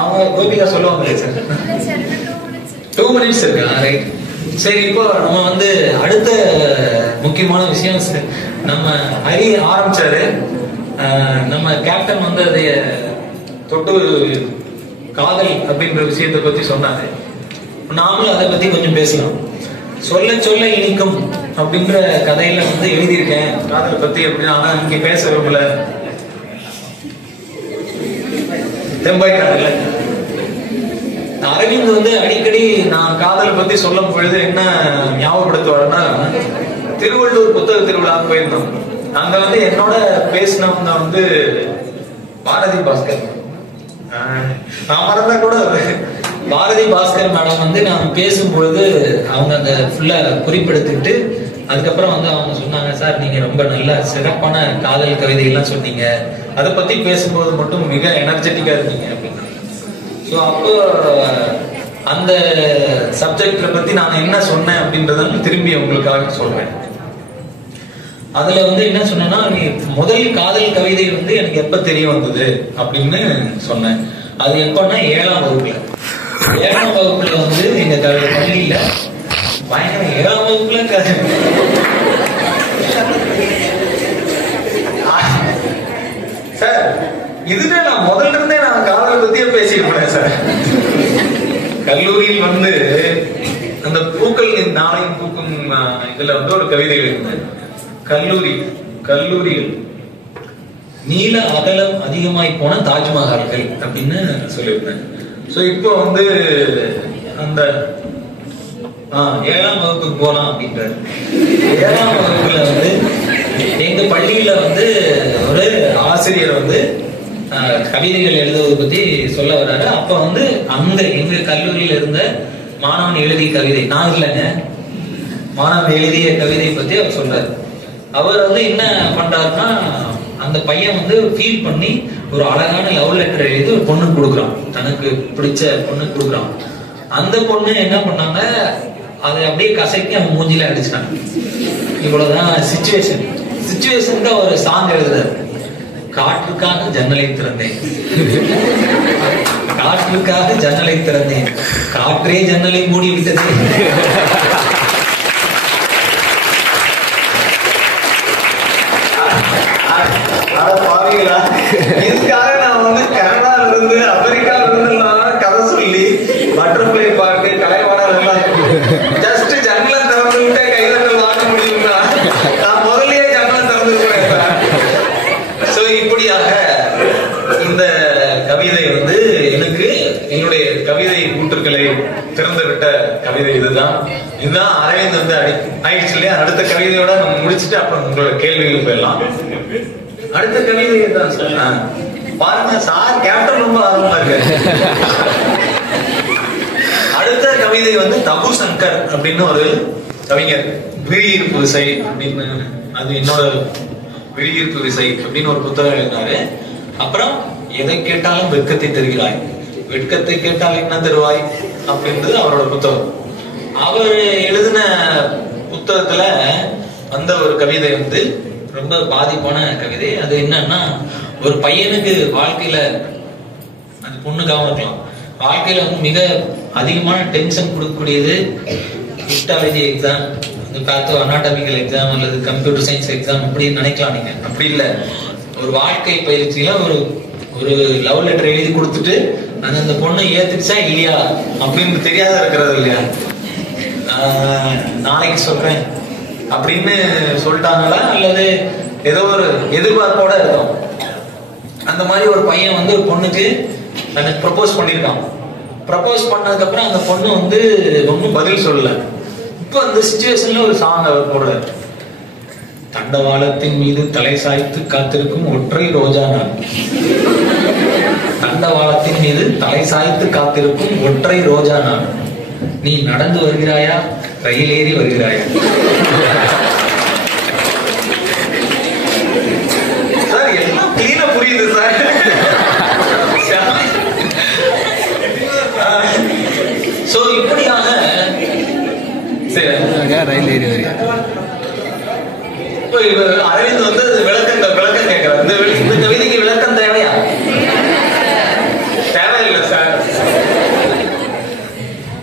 அவங்க கோபிகா சொல்லுவாங்களே சார், 2 minutes இருக்கா? ரைட். சரி, இப்போ நம்ம வந்து அடுத்த முக்கியமான விஷயம் நம்ம ஹரி ஆரம்பிச்சாரு. நம்ம கேப்டன் வந்து அதைய தொட்டு காதல் அப்படின்ற விஷயத்தை பத்தி சொன்னாரு. நாமளும் அதை பத்தி கொஞ்சம் பேசலாம். சொல்ல சொல்ல இனிக்கும் அப்படின்ற கதையில வந்து எழுதியிருக்கேன் காதல் பத்தி அப்படின்னு. ஆனா இங்க பேசுறவங்கள தெம்பாயிட்டாங்கல்ல. அரவிந்த் வந்து அடிக்கடி நான் காதலை பத்தி சொல்லும் பொழுது என்ன ஞாபகப்படுத்துவாருன்னா, திருவள்ளூர் புத்தக திருவிழா போயிருந்தோம். அங்க வந்து என்னோட பேசினவங்க வந்து பாரதி பாஸ்கர். நான் மறந்தா கூட பாரதி பாஸ்கர் மேடம் வந்து நான் பேசும்பொழுது அவங்க அந்த ஃபுல்லா குறிப்பெடுத்துட்டு அதுக்கப்புறம் வந்து அவங்க சொன்னாங்க, சார் நீங்க ரொம்ப நல்ல சிறப்பான காதல் கவிதை எல்லாம் சொன்னீங்க, அதை பத்தி பேசும்போது மட்டும் மிக எனர்ஜெட்டிக்கா இருக்கீங்க அப்படின்னா. ஸோ அப்போ அந்த சப்ஜெக்ட்ல பத்தி நான் என்ன சொன்னேன் அப்படின்றத திரும்பி உங்களுக்காக சொல்றேன். அதுல வந்து என்ன சொன்னா, நீ முதல் காதல் கவிதை வந்து எனக்கு எப்ப தெரிய வந்தது அப்படின்னு சொன்னேன். அது எப்பன்னா 7ஆம் வகுப்புல. 7ஆம் வகுப்புல வந்து எங்க பள்ளியில பயங்கர 7ஆம் வகுப்புல சார், இதுவே நான் முதல்ல இருந்தே நான் காதலை பத்தியே பேசியிருப்பேன் சார். கல்லூரியில் வந்து அந்த பூக்கள் நாளையும் பூக்கும் இதுல வந்து ஒரு கவிதை இருந்தேன். கல்லூரியில் நீல அகலம் அதிகமாய் போன தாஜ்மஹால்கள் அப்படின்னு சொல்லியிருந்தேன். சோ இப்போ வந்து அந்த 7ஆம் வகுப்புக்கு போலாம் அப்படின்றாரு. 7ஆம் வகுப்புல வந்து எங்க பள்ளியில வந்து ஒரு ஆசிரியர் வந்து கவிதைகள் எழுதுவதை பத்தி சொல்ல வர்றாரு. அப்ப வந்து அந்த எங்க கல்லூரியில இருந்த மாணவன் எழுதிய கவிதை, நான் இல்லைங்க, மாணவன் எழுதிய கவிதை பத்தி அவர் சொல்றாரு. அவர் வந்து என்ன பண்றாருன்னா, அந்த பையன் வந்து ஃபீல் பண்ணி ஒரு அழகான லவ் லெட்டர் எழுதி ஒரு பொண்ணு கொடுக்குறான், தனக்கு பிடிச்ச பொண்ணு கொடுக்குறான். அந்த பொண்ணு என்ன பண்ணாங்க, அதை அப்படியே கசக்கி அவன் மூஞ்சில அடிச்சிட்டாங்க. இவ்வளவுதான் சிச்சுவேஷன். சிச்சுவேஷனுக்கு ஒரு சாங் எழுதுறாரு. காற்றுக்காக ஜன்னலை திறந்தேன், காற்றுக்காக ஜன்னலை திறந்தேன், காற்றே ஜன்னலை மூடி விட்டது. இதுக்காக நான் வந்து கனடால இருந்து அமெரிக்கால இருந்து கதை சொல்லி பட்டர்ஃபிளை பார்க்கு கலைவாணர் எல்லாம் ஜஸ்ட் ஜன்னலை திறந்து விட்டே கைதட்டல் வாங்க முடியுங்களா? நான் முதல்லயே ஜன்னலை திறந்துருக்கிறேன். சோ இப்படியாக இந்த கவிதை வந்து எனக்கு என்னுடைய கவிதை கூற்றுக்களை திறந்து விட்ட கவிதை இதுதான். இதுதான் அரவிந்த் வந்து ஆயிடுச்சு இல்லையா? அடுத்த கவிதையோட நம்ம முடிச்சுட்டு அப்புறம் உங்களோட கேள்விகள் போயிடலாம். அடுத்த கவிதை தான் சார். பாருங்க சார், கேப்டன் ரொம்ப ஆர்வமா இருக்கு. அடுத்த கவிதை வந்து தபு சங்கர் அப்படின்னு ஒரு கவிஞர், விழியீர்ப்பு விசை அப்படின்னு, அது என்னோட விழியீர்ப்பு விசை அப்படின்னு ஒரு புத்தகம் எழுதினாரு. அப்புறம் எதை கேட்டாலும் வெட்கத்தை தருகிறாய், வெட்கத்தை கேட்டால் என்ன தருவாய் அப்படின்றது அவரோட புத்தகம். அவர் எழுதின புத்தகத்துல அந்த ஒரு கவிதை வந்து ரொம்ப பாதிப்பான கவிதை. அது என்னன்னா, ஒரு பையனுக்கு வாழ்க்கையில, அது பொண்ணுக்காகவும் இருக்கலாம், வாழ்க்கையில வந்து மிக அதிகமான டென்ஷன் கொடுக்கக்கூடியது ஹிஸ்டாலஜி எக்ஸாம், பேத்தோ அனாட்டமிக்கல் எக்ஸாம் அல்லது கம்ப்யூட்டர் சயின்ஸ் எக்ஸாம் அப்படின்னு நினைக்கலாம் நீங்க. அப்படி இல்லை. ஒரு வாழ்க்கை பயிற்சியில ஒரு லவ் லெட்டர் எழுதி கொடுத்துட்டு அந்த பொண்ணை ஏத்துச்சா இல்லையா அப்படின்னு தெரியாத இருக்கிறது இல்லையா, நாளைக்கு சொல்றேன் அப்படின்னு சொல்லிட்டாங்களா அல்லது ஏதோ ஒரு எதிர்பார்ப்போட இருக்கும். அந்த மாதிரி ஒரு பையன் வந்து ஒரு பொண்ணுக்கு தனக்கு ப்ரப்போஸ் பண்ணிருக்கான். ப்ரப்போஸ் பண்ணதுக்கு அப்புறம் அந்த பொண்ணு வந்து ரொம்ப பதில் சொல்லல. இப்போ அந்த சிச்சுவேஷன்ல ஒரு சாங் அவர் போடுறாரு. தண்டவாளத்தின் மீது தலை சாய்த்து காத்திருக்கும் ஒற்றை ரோஜா நான், தண்டவாளத்தின் மீது தலை சாய்த்து காத்திருக்கும் ஒற்றை ரோஜா நான், நீ நடந்து வருகிறாயா ரயில் ஏறி வருகிறாயா? சார் எல்லாம் கிளீனா புரியுது சார். சோ இப்படியாக ரயில் ஏறி வருகிறாயா? இப்போ இவர் அரவிந்த் வந்து விளக்கம் கேட்கிறார். இந்த கவிதைக்கு விளக்கம் தேவையா? தேவையில்லை சார்.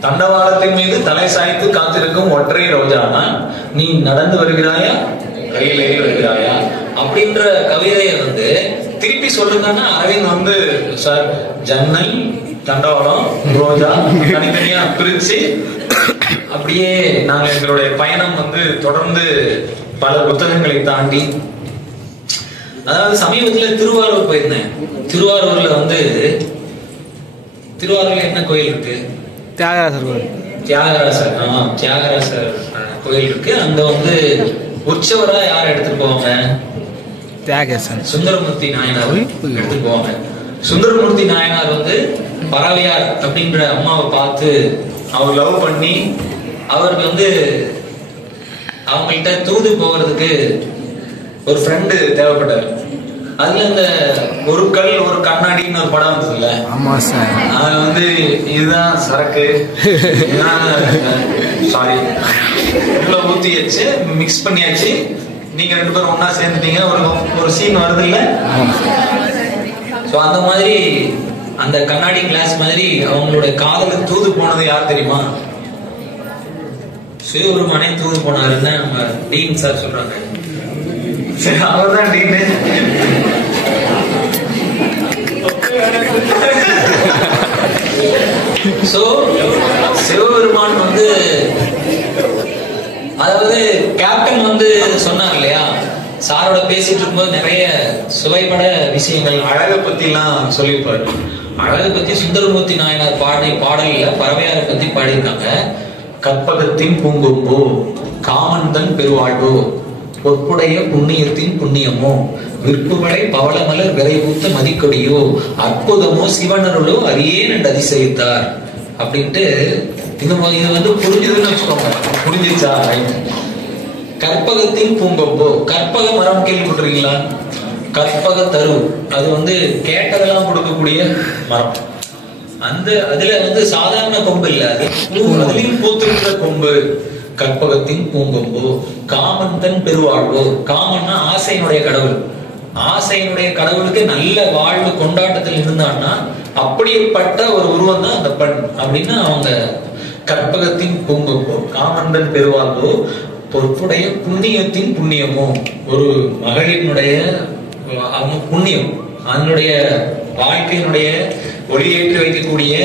தண்டவாளத்தின் மீது தலை சாய்த்து காத்திருக்கும் ஒற்றை ரோஜானா, நீ நடந்து வருகிறாயா ரயில் ஏறி வருகிறாயா அப்படின்ற கவிதையை வந்து திருப்பி சொல்லுங்கன்னா அரவிந்த் வந்து சார் ஜன்னல் தண்டவாளம் ரோஜா தனித்தனியா பிரிச்சு அப்படியே நாங்க எங்களுடைய பயணம் வந்து தொடர்ந்து பல புத்தகங்களை தாண்டி, அதாவது சமீபத்துல திருவாரூர் போயிருந்தேன். திருவாரூர்ல வந்து திருவாரூர்ல என்ன கோயில் இருக்கு? தியாகராசர் கோயில். தியாகராசர் கோயில் இருக்கு. அங்க வந்து உற்சவரா யார் எடுத்துட்டு போவாங்க? தியாகேசன் சுந்தரமூர்த்தி நாயனார் எடுத்துட்டு போவாங்க. சுந்தரமூர்த்தி நாயனார் வந்து பறவையார் அப்படின்ற அம்மாவை பார்த்து அவர் லவ் பண்ணி அவருக்கு வந்து அவங்கள்ட்ட தூது போகிறதுக்கு ஒரு ஃப்ரெண்டு தேவைப்பட்டார். அதுல இந்த ஒரு கல் ஒரு கண்ணாடின்னு ஒரு படம் வந்ததுல்ல, அது வந்து இதுதான் சரக்கு, சாரி இவ்வளவு ஊத்தியாச்சு, மிக்ஸ் பண்ணியாச்சு, நீங்க ரெண்டு பேரும் ஒன்னா சேர்ந்துட்டீங்க, ஒரு சீன் வருது இல்ல. சோ அந்த மாதிரி அந்த கண்ணாடி கிளாஸ் மாதிரி அவங்களோட காதல தூது போனது யார் தெரியுமா? சிவபெருமானே தூது போனாருன்னு நம்ம டீன் சார் சொல்றாங்க. அவர்தான் டீன். சோ சிவபெருமான் வந்து, அதாவது கேப்டன் வந்து சொன்னார் இல்லையா, சாரோட பேசிட்டு இருக்கும்போது நிறைய சுவைப்பட விஷயங்கள் அழகை பத்தி எல்லாம் சொல்லியிருப்பாரு. அழகை பத்தி சுந்தரமூர்த்தி நாயனார் பாடிய பாடல்ல பறவையாரை பத்தி பாடியிருக்காங்க. கற்பகத்தின் பூங்கொம்போ காமன்தன் பெருவாழ்வோ பொற்புடைய புண்ணியத்தின் புண்ணியமோ விற்புகளை பவளமலர் விரைவுத்த மதிக்கொடியோ அற்புதமோ சிவனருளோ அரியேன் என்று அதிசயித்தார் அப்படின்ட்டு இது வந்து புரிஞ்சுதுன்னு வச்சுக்கோங்க. புரிஞ்சிச்சா? கற்பகத்தின் பூங்கொம்போ, கற்பக மரம் கேள்விப்பட்டிருக்கீங்களா? கற்பக தரு, அது வந்து கேட்டதெல்லாம் கொடுக்கக்கூடிய மரம். அதுல வந்து சாதாரண கொம்பு இல்ல, அது அதுலயும் பூத்திருக்கிற கொம்பு. கற்பகத்தின் பூங்கொம்பு காமந்தன் பெருவாழ்வு. காமன்னா ஆசையினுடைய கடவுள். ஆசையினுடைய கடவுளுக்கு நல்ல வாழ்வு கொண்டாட்டத்தில் இருந்தான்னா அப்படிப்பட்ட ஒரு உருவம் தான் அந்த பெண் அப்படின்னு அவங்க. கற்பகத்தின் பூங்கொம்பு காமந்தன் பெருவாழ்வு பொறுப்புடைய புண்ணியத்தின் புண்ணியமோ. ஒரு மகளினுடைய புண்ணியம், அதனுடைய வாழ்க்கையினுடைய ஒளியேற்றி வைக்கக்கூடிய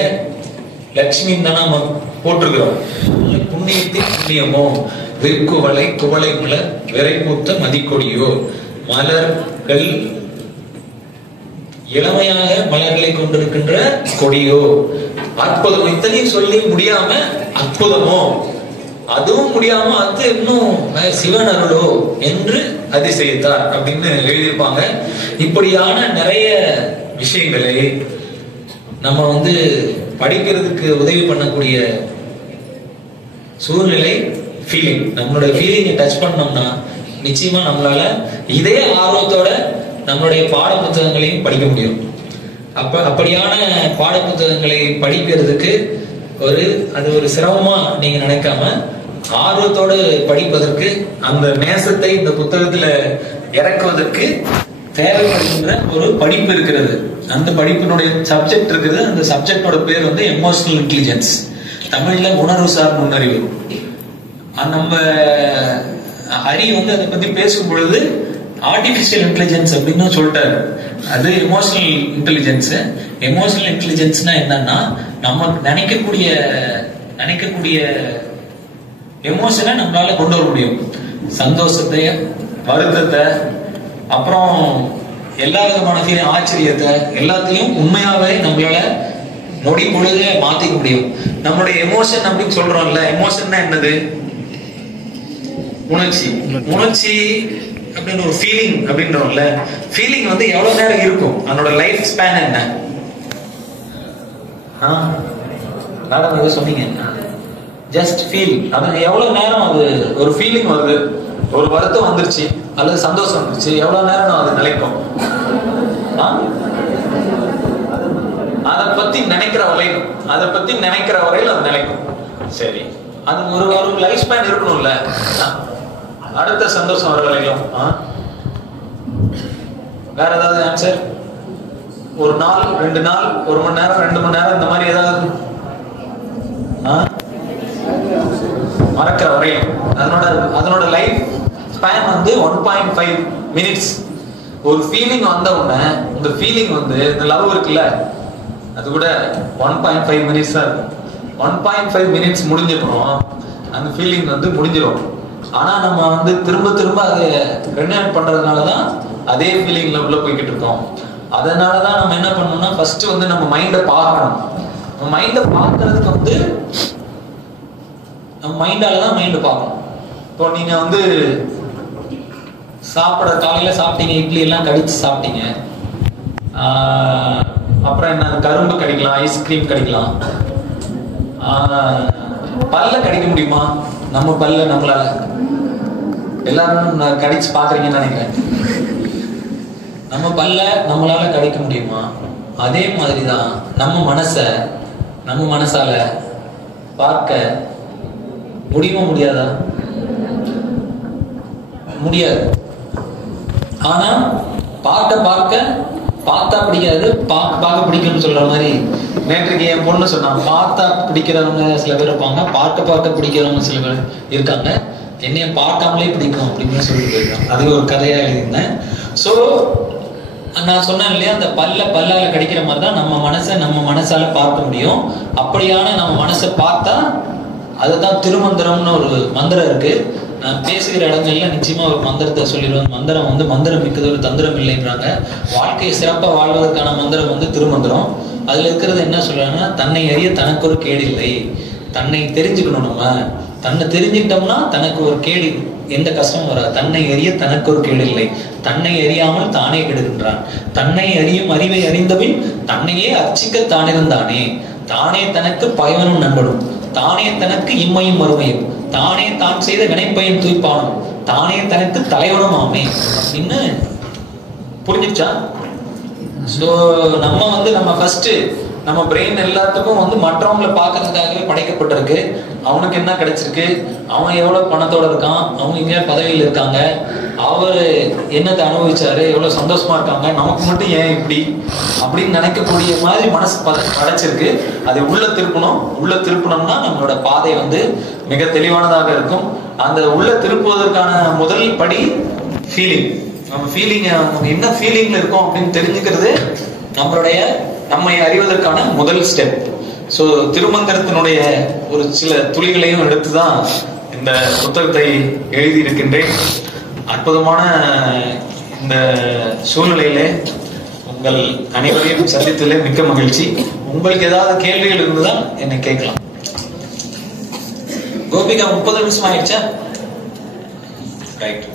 லட்சுமி தான் நாம போட்டிருக்கிறோம். புண்ணியத்தின் புண்ணியமோ. வெற்குவளை குவளை மலர் விரைபூத்த மதிக்கொடியோ. மலர்கள் இளமையாக மலர்களை கொண்டிருக்கின்ற கொடியோ. அற்புதம். இத்தனையும் சொல்லி முடியாம அற்புதமோ, அதுவும் முடியாம அது இன்னும் சிவன் அருளோ என்று அதிசயித்தார் அப்படின்னு எழுதியிருப்பாங்க. இப்படியான நிறைய விஷயங்களை நம்ம வந்து படிக்கிறதுக்கு உதவி பண்ணக்கூடிய சூழ்நிலை ஃபீலிங். நம்மளுடைய ஃபீலிங்கை டச் பண்ணோம்னா நிச்சயமா நம்மளால இதே ஆர்வத்தோட நம்மளுடைய பாட புத்தகங்களையும் படிக்க முடியும். அப்படியான பாட புத்தகங்களை படிக்கிறதுக்கு அது ஒரு சிரமமா நீங்க நினைக்காம ஆர்வத்தோடு படிப்பதற்கு, அந்த நேசத்தை இந்த புத்தகத்துல இறக்குவதற்கு தேவைப்படுகின்ற ஒரு படிப்பு இருக்கிறது. அந்த படிப்பினுடைய சப்ஜெக்ட் இருக்குது. அந்த சப்ஜெக்டோட பேர் வந்து எமோஷனல் இன்டெலிஜென்ஸ், தமிழ்ல உணர்வுசார் நுண்ணறிவு. நம்ம ஹரி வந்து அதை பத்தி பேசும் பொழுது ஆர்டிபிஷியல் இன்டெலிஜென்ஸ் அப்படின்னு சொல்லிட்டாரு. அது எமோஷனல் இன்டெலிஜென்ஸ். எமோஷனல் இன்டெலிஜென்ஸ்னா என்னன்னா, நம்ம நினைக்கக்கூடிய எமோஷனை நம்மளால கொண்டு வர முடியும். சந்தோஷத்தை, வருத்தத்தை, அப்புறம் எல்லா விதமான ஃபீலிங், ஆச்சரியத்தை, எல்லாத்தையும் உண்மையாவே நம்மளால நொடி பொழுது மாத்திக்க முடியும். நம்மளுடைய எமோஷன் அப்படின்னு சொல்றோம்ல, எமோஷன்னா என்னது? உணர்ச்சி அப்படின்னு ஒரு ஃபீலிங் அப்படின்றோம்ல. ஃபீலிங் வந்து எவ்வளவு நேரம் இருக்கும்? அதனோட லைஃப் ஸ்பேன் என்ன? மேடம் எது சொன்னீங்க? Just feel. அது எவ்வளவு நேரம் அது ஒரு ஃபீலிங் வருது? ஒரு வருத்தம் வந்துருச்சு அல்லது சந்தோஷம் வந்துருச்சு, எவ்வளவு நேரம் அது நிலைக்கும்? அதை பத்தி நினைக்கிற வரையில் அது நிலைக்கும். சரி, அது ஒரு லைஃப் ஸ்பேன் இருக்கணும்ல. அடுத்த சந்தோஷம் வர வரையிலும். வேற ஏதாவது ஆன்சர்? ஒரு நாள், 2 நாள், 1 மணி நேரம், 2 மணி நேரம், இந்த மாதிரி ஏதாவது மறக்கிற வரையும். அதனோட லைஃப் ஸ்பேன் வந்து 1.5 மினிட்ஸ். ஒரு ஃபீலிங் வந்த உடனே, இந்த ஃபீலிங் வந்து இந்த லவ் இருக்குல்ல, அது கூட 1.5 மினிட்ஸ் தான் இருக்கும். 1.5 மினிட்ஸ் முடிஞ்சிடும், அந்த ஃபீலிங் வந்து முடிஞ்சிடும். ஆனா நம்ம வந்து திரும்ப திரும்ப அதை ரெனிவேட் பண்றதுனாலதான் அதே ஃபீலிங்ல உள்ள போய்கிட்டு இருக்கோம். அதனாலதான் நம்ம என்ன பண்ணணும்னா, ஃபர்ஸ்ட் வந்து நம்ம மைண்டை பார்க்கணும். நம்ம மைண்டை பார்க்கறதுக்கு வந்து நம்ம மைண்டாலதான் மைண்டை பார்க்கணும். இப்போ நீங்க வந்து காலையில சாப்பிட்டீங்க, இட்லி எல்லாம் கடிச்சு சாப்பிட்டீங்க, அப்புறம் என்ன, கரும்பு கடிக்கலாம், ஐஸ்கிரீம் கடிக்கலாம். பல்ல கடிக்க முடியுமா? நம்ம பல்ல நம்மளால எல்லாரும் கடிச்சு பாக்குறீங்கன்னு நினைக்கிறேன். நம்ம பல்ல நம்மளால கடிக்க முடியுமா? அதே மாதிரிதான் நம்ம மனசால பார்க்க முடியுமா? முடியாதா? முடியாது. ஆனா பார்த்தா பிடிக்காது, பார்க்க பிடிக்கும்னு சொல்ற மாதிரி. நேற்றுக்கு என் பொண்ணு சொன்னான், பார்த்தா பிடிக்கிறவங்க சில பேர் இருப்பாங்க, பார்க்க பிடிக்கிறவங்க சில பேர் இருக்காங்க, என்னைய பார்க்காமலே பிடிக்கும் அப்படின்னு சொல்லிட்டு போயிருக்காங்க. அது ஒரு கதையா எழுதியிருந்தேன். ஸோ நான் சொன்னேன் இல்லையா, அந்த பல்லால கடிக்கிற மாதிரி தான் நம்ம மனசால பார்க்க முடியும். அப்படியான நம்ம மனசை பார்த்தா அதுதான் திருமந்திரம்னு ஒரு மந்திரம் இருக்கு. நான் பேசுகிற இடங்கள்ல நிச்சயமா ஒரு மந்திரத்தை சொல்லிடுவேன். மந்திரம் வந்து மந்திரம் மிக்கது ஒரு தந்திரம் இல்லைன்றாங்க. வாழ்க்கையை சிறப்பா வாழ்வதற்கான மந்திரம் வந்து திருமந்திரம். அதுல இருக்கிறது என்ன சொல்றாங்கன்னா, தன்னை அறிய தனக்கு ஒரு கேடு இல்லை. தன்னை தெரிஞ்சுக்கணும். நம்ம தன்னை தெரிஞ்சுக்கிட்டோம்னா தனக்கு ஒரு கேடு, எந்த கஷ்டமும் வராது. தன்னை அறிய தனக்கு ஒரு கேடு இல்லை. தன்னை அறியாமல் தானே கெடுகின்றான். தன்னை அறியும் அறிவை அறிந்தபின் தன்னையே அர்ச்சிக்க தானிருந்தானே. தானே தனக்கு பகைவனும் நண்பனும், தானே தனக்கு இம்மையும் மறுமையும், தானே தான் செய்த வினைப்பையும் தூய்ப்பானும், தானே தனக்கு தலைவனும் ஆமே அப்படின்னு புரிஞ்சிச்சா? ஸோ நம்ம ஃபர்ஸ்ட் நம்ம பிரெயின் எல்லாத்துக்கும் வந்து மற்றவங்களை பார்க்கறதுக்காகவே படைக்கப்பட்டிருக்கு. அவனுக்கு என்ன கிடைச்சிருக்கு, அவன் எவ்வளவு பணத்தோட இருக்கான், அவங்க இங்க பதவியில் இருக்காங்க, அவரு என்னத்தை அனுபவிச்சாரு, எவ்வளவு சந்தோஷமா இருக்காங்க, நமக்கு மட்டும் ஏன் இப்படி அப்படின்னு நினைக்கக்கூடிய மாதிரி மனசு படைச்சிருக்கு. அதை உள்ள திருப்பணும்னா நம்மளோட பாதை வந்து மிக தெளிவானதாக இருக்கும். அந்த உள்ள திருப்புவதற்கான முதல் படி ஃபீலிங். நம்ம என்ன ஃபீலிங்ல இருக்கோம் அப்படின்னு தெரிஞ்சுக்கிறது நம்மை அறிவதற்கான முதல் ஸ்டெப். ஸோ திருமந்திரத்தினுடைய ஒரு சில துளிகளையும் எடுத்துதான் இந்த புத்தகத்தை எழுதியிருக்கின்றேன். அற்புதமான இந்த சூழ்நிலையிலே உங்கள் அனைவரையும் சந்தித்ததிலே மிக்க மகிழ்ச்சி. உங்களுக்கு ஏதாவது கேள்விகள் இருந்துதான் என்னை கேட்கலாம். கோபிகா 30 நிமிஷம் ஆயிடுச்சா? ரைட்.